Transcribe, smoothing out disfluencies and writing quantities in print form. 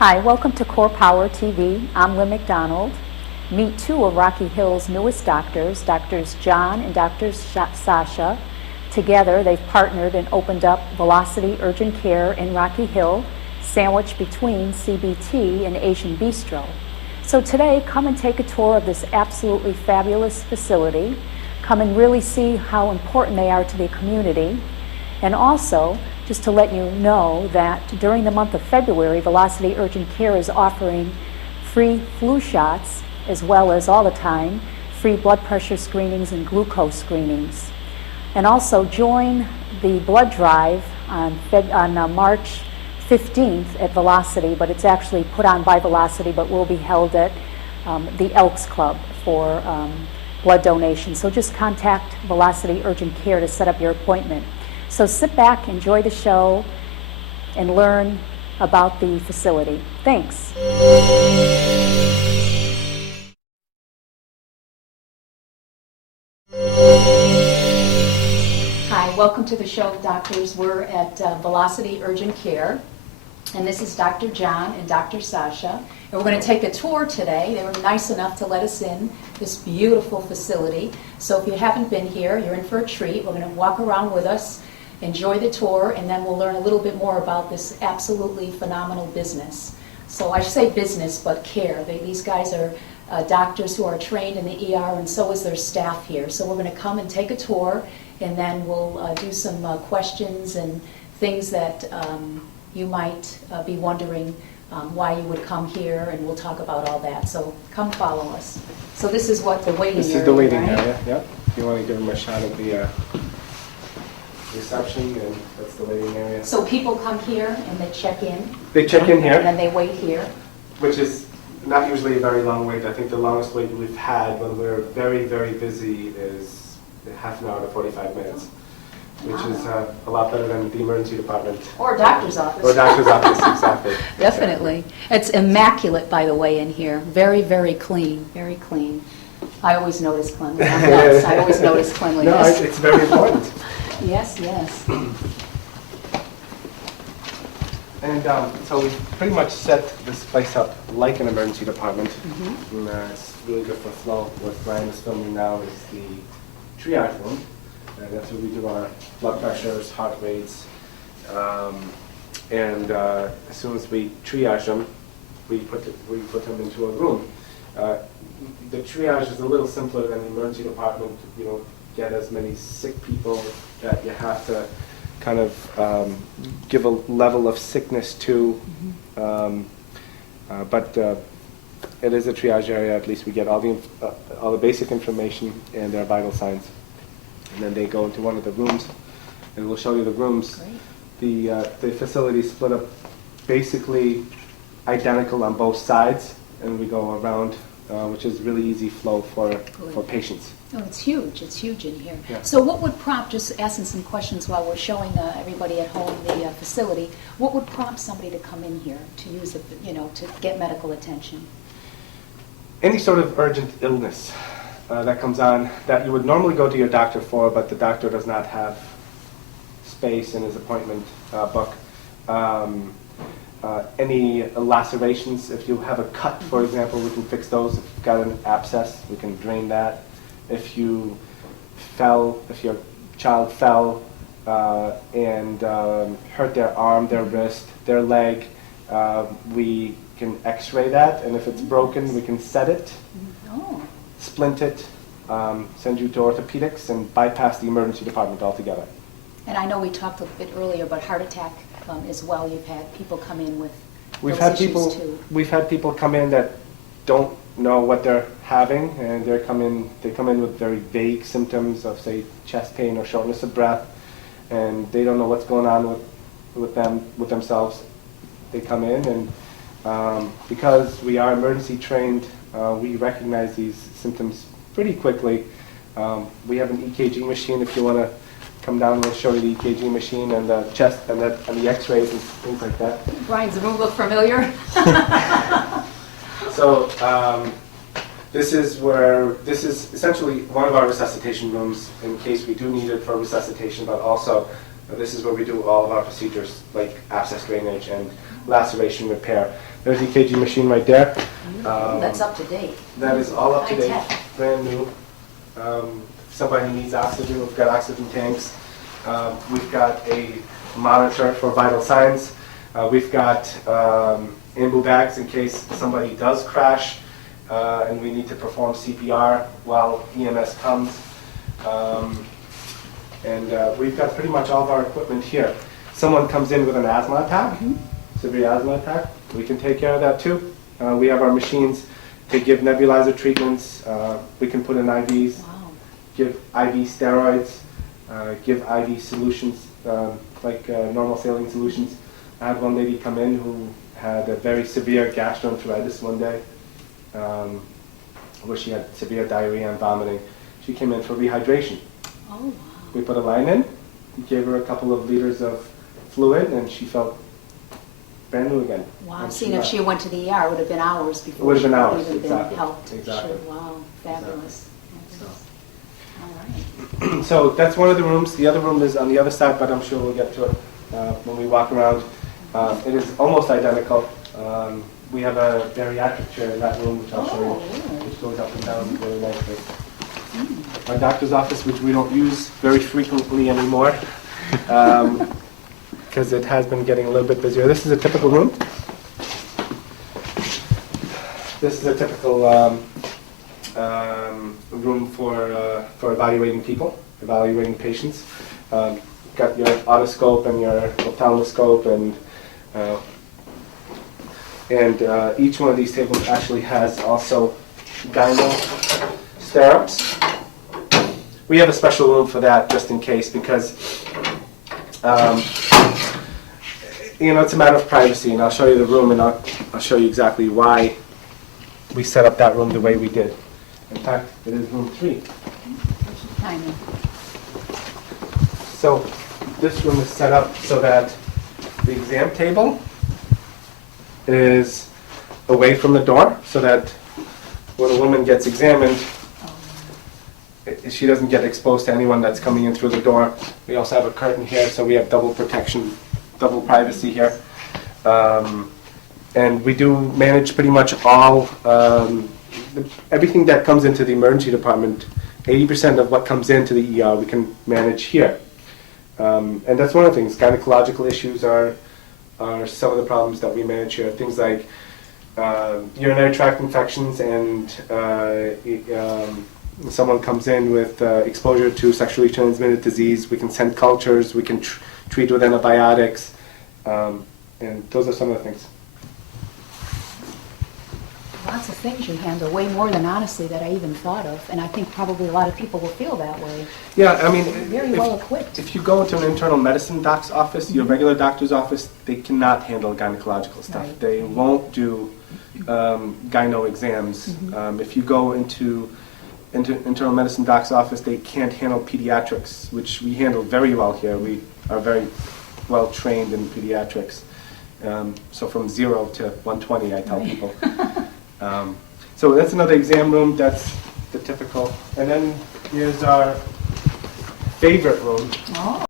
Hi, welcome to Core Power TV. I'm Lynn McDonald. Meet two of Rocky Hill's newest doctors, Doctors John and Dr. Sasha. Together, they've partnered and opened up Velocity Urgent Care in Rocky Hill, sandwiched between CBT and Asian Bistro. So today, come and take a tour of this absolutely fabulous facility. Come and really see how important they are to the community. And also, just to let you know that during the month of February, Velocity Urgent Care is offering free flu shots, as well as all the time, free blood pressure screenings and glucose screenings. And also join the blood drive on March 15th at Velocity, but it's actually put on by Velocity, but will be held at the Elks Club for blood donation. So just contact Velocity Urgent Care to set up your appointment. So sit back, enjoy the show, and learn about the facility. Thanks. Hi, welcome to the show, doctors. We're at Velocity Urgent Care, and this is Dr. John and Dr. Sasha. And we're going to take a tour today. They were nice enough to let us in this beautiful facility. So if you haven't been here, you're in for a treat. We're going to walk around with us, enjoy the tour, and then we'll learn a little bit more about this absolutely phenomenal business. So I say business, but care. These guys are doctors who are trained in the ER, and so is their staff here. So we're going to come and take a tour, and then we'll do some questions and things that you might be wondering why you would come here, and we'll talk about all that. So come follow us. So this is what the waiting area, This is the waiting right? area, yep. If you want to give them a shot of the reception, and that's the waiting area. So people come here and they check in? They check in And here, then they wait here? which is not usually a very long wait. I think the longest wait we've had when we're very, very busy is half an hour to 45 minutes, which is a lot better than the emergency department. Or doctor's office. Or doctor's office, exactly. Definitely. It's immaculate, by the way, in here. Very, very clean, very clean. I always notice cleanliness. I always notice No, cleanliness. it's very important. Yes, yes. And so we've pretty much set this place up like an emergency department. And, it's really good for flow. What Brian is filming now is the triage room. And that's where we do our blood pressures, heart rates. And as soon as we triage them, we put them into a room. The triage is a little simpler than the emergency department. You don't get as many sick people that you have to kind of give a level of sickness to. But it is a triage area. At least we get all the basic information and their vital signs. And then they go into one of the rooms, and we'll show you the rooms. Great. The facility is split up basically identical on both sides, and we go around, which is really easy flow for patients. Oh, it's huge. It's huge in here. Yeah. So what would prompt, just asking some questions while we're showing everybody at home the facility, what would prompt somebody to come in here to use it, to get medical attention? Any sort of urgent illness that comes on that you would normally go to your doctor for, but the doctor does not have space in his appointment book. Any lacerations, if you have a cut, for example, we can fix those. If you've got an abscess, we can drain that. If you fell, if your child fell and hurt their arm, their wrist, their leg, we can x-ray that, and if it's broken, we can set it, splint it, send you to orthopedics, and bypass the emergency department altogether. And I know we talked a bit earlier about heart attack as well. You've had people come in with We've those had issues people. too. We've had people come in that don't know what they're having, and they come in with very vague symptoms of, say, chest pain or shortness of breath, and they don't know what's going on with themselves. They come in, and because we are emergency trained, we recognize these symptoms pretty quickly. We have an EKG machine. If you want to come down, we'll show you the EKG machine and the chest and the X-rays and things like that. Brian's room look familiar? So this is essentially one of our resuscitation rooms in case we do need it for resuscitation, but also This is where we do all of our procedures, like abscess drainage and laceration repair. There's the EKG machine right there. That's up to date. That is all up to date, High tech. brand new. Somebody needs oxygen, we've got oxygen tanks. We've got a monitor for vital signs. We've got ambu bags in case somebody does crash and we need to perform CPR while EMS comes. We've got pretty much all of our equipment here. Someone comes in with an asthma attack, severe asthma attack, we can take care of that too. We have our machines to give nebulizer treatments. We can put in IVs, give IV steroids, give IV solutions like normal saline solutions. I had one lady come in who had a very severe gastroenteritis one day, where she had severe diarrhea and vomiting. She came in for rehydration. Oh, wow. We put a line in, gave her a couple of liters of fluid, and she felt brand new again. Wow, And seeing if left. she went to the ER, it would have been hours before. It would have been she hours, even been exactly, helped. exactly. Sure, wow, fabulous. All right. So that's one of the rooms. The other room is on the other side, but I'm sure we'll get to it when we walk around. It is almost identical. We have a bariatric chair in that room, which I'll show you, which goes up and down very nicely. Our doctor's office, which we don't use very frequently anymore, because it has been getting a little bit busier. This is a typical room. This is a typical room for evaluating people, evaluating patients. Got your otoscope and your ophthalmoscope, and each one of these tables actually has also gyno stirrups. We have a special room for that just in case, because it's a matter of privacy, and I'll show you the room, and I'll show you exactly why we set up that room the way we did. In fact, it is room 3. Timing. So this room is set up so that the exam table is away from the door, so that when a woman gets examined, she doesn't get exposed to anyone that's coming in through the door. We also have a curtain here, so we have double protection, double privacy here. And we do manage pretty much all, everything that comes into the emergency department. 80% of what comes into the ER we can manage here. And that's one of the things. Gynecological issues are some of the problems that we manage here. Things like urinary tract infections, and someone comes in with exposure to sexually transmitted disease, we can send cultures, we can treat with antibiotics, and those are some of the things. Lots of things you handle, way more than honestly that I even thought of, and I think probably a lot of people will feel that way. Yeah, I mean, Very well equipped. if you go into an internal medicine doc's office, your regular doctor's office, they cannot handle gynecological stuff. Right. They won't do gyno exams. If you go into internal medicine doc's office, they can't handle pediatrics, which we handle very well here. We are very well trained in pediatrics. So from 0 to 120, I tell people. So that's another exam room. That's the typical. And then here's our favorite room. Oh.